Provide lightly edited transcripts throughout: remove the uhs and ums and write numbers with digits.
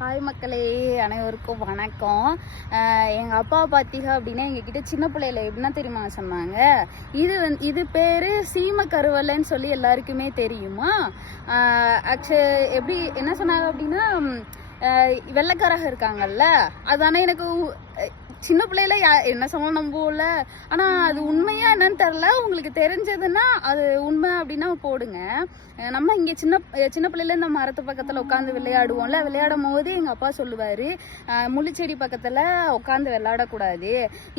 Hi மக்களே, அனைவருக்கும் வணக்கம். எங்கள் அப்பா பார்த்தீங்க அப்படின்னா எங்ககிட்ட சின்ன பிள்ளையில எப்படின்னா தெரியுமா சொன்னாங்க, இது பேர் சீம கருவலைன்னு சொல்லி எல்லாருக்குமே தெரியுமா. எப்படி என்ன சொன்னாங்க அப்படின்னா, வெள்ளைக்காரங்க இருக்காங்கல்ல, அதானே எனக்கு சின்ன பிள்ளையில என்ன சொன்னாலும் நம்புவோம்ல. ஆனால் அது உண்மையா என்னன்னு தெரில. உங்களுக்கு தெரிஞ்சதுன்னா அது உண்மை அப்படின்னா போடுங்க. நம்ம இங்கே சின்ன பிள்ளையில இந்த மரத்து பக்கத்தில் உட்காந்து விளையாடுவோம்ல. விளையாடும் போது எங்கள் அப்பா சொல்லுவார், முள்ளிச்செடி பக்கத்தில் உட்காந்து விளையாடக்கூடாது,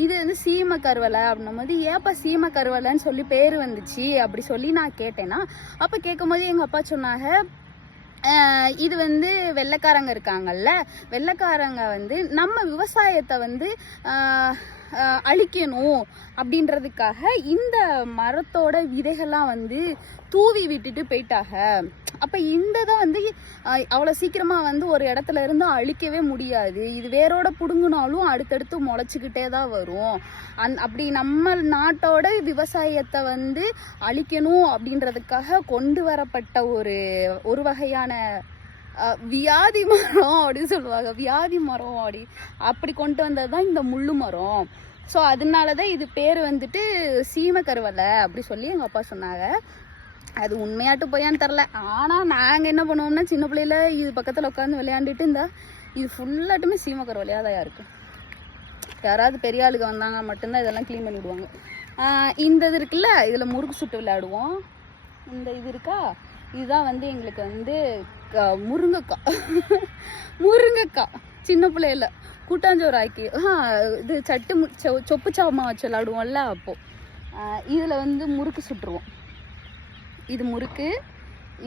இது வந்து சீம கருவலை அப்படின்னும் போது, ஏப்பா சீம கருவலைன்னு சொல்லி பேர் வந்துச்சு அப்படி சொல்லி நான் கேட்டேன்னா, அப்போ கேட்கும் போது எங்கள் அப்பா சொன்னாங்க, இது வந்து வெள்ளைக்காரங்க இருக்காங்கல்ல, வெள்ளைக்காரங்க வந்து நம்ம விவசாயத்தை வந்து அழிக்கணும் அப்படின்றதுக்காக இந்த மரத்தோட விதைகள்லாம் வந்து தூவி விட்டுட்டு போயிட்டாங்க. அப்போ இந்த தான் வந்து அவ்வளோ சீக்கிரமாக வந்து ஒரு இடத்துல இருந்து அழிக்கவே முடியாது. இது வேரோட பிடுங்கினாலும் அடுத்தடுத்து முளைச்சிக்கிட்டே தான் வரும். அப்படி நம்ம நாட்டோட விவசாயத்தை வந்து அழிக்கணும் அப்படின்றதுக்காக கொண்டு வரப்பட்ட ஒரு வகையான வியாதி மரம் அப்படின்னு சொல்லுவாங்க. வியாதி மரம் அப்படி கொண்டு வந்தது தான் இந்த முள்ளு மரம். ஸோ அதனாலதான் இது பேர் வந்துட்டு சீம கருவலை அப்படி சொல்லி எங்கள் அப்பா சொன்னாங்க. அது உண்மையாட்டு போயான்னு தெரில. ஆனால் நாங்கள் என்ன பண்ணுவோம்னா, சின்ன பிள்ளையில இது பக்கத்தில் உட்காந்து விளையாண்டுட்டு இது ஃபுல்லாட்டுமே சீம கருவலையாக தான் இருக்கு. யாராவது பெரிய ஆளுங்க வந்தாங்க மட்டும்தான் இதெல்லாம் க்ளீன் பண்ணி விடுவாங்க. இந்த இது இருக்குல்ல, இதில் முறுக்கு சுட்டு விளையாடுவோம். இந்த இது இருக்கா, இதுதான் வந்து எங்களுக்கு வந்து முருங்கைக்காய் சின்ன பிள்ளையில கூட்டாஞ்சோறு ஆக்கி இது சொப்பு சாமா வச்சு விளாடுவோம்ல. அப்போது இதில் வந்து முறுக்கு சுட்டுருவோம். இது முறுக்கு.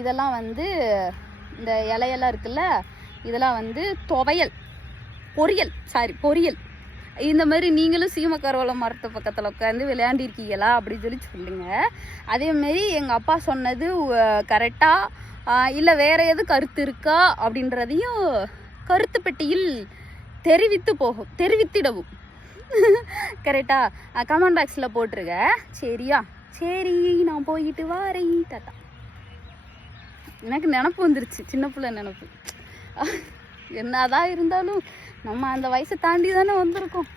இதெல்லாம் வந்து இந்த இலையெல்லாம் இருக்குல்ல, இதெல்லாம் வந்து பொரியல். இந்த மாதிரி நீங்களும் சீமக்கருவலை மரத்து பக்கத்தில் உட்காந்து விளையாண்டிருக்கீங்களா அப்படின்னு சொல்லி சொல்லுங்க. அதேமாரி எங்கள் அப்பா சொன்னது கரெக்டாக இல்லை வேற எது கருத்து இருக்கா அப்படின்றதையும் கருத்து பெட்டியில் தெரிவித்திடவும் கரெக்டா கமெண்ட் பாக்ஸில் போட்டிருக்க. சரியா? சரி, நான் போயிட்டு வாரேன். டாட்டா. எனக்கு நினப்பு வந்துருச்சு, சின்ன பிள்ளை நினப்பு. என்னதான் இருந்தாலும் நம்ம அந்த வயசை தாண்டி தானே வந்திருக்கோம்.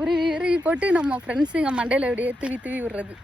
உருவி போட்டு நம்ம ஃப்ரெண்ட்ஸுங்க மண்டையில் அப்படியே தூவி விடுறது.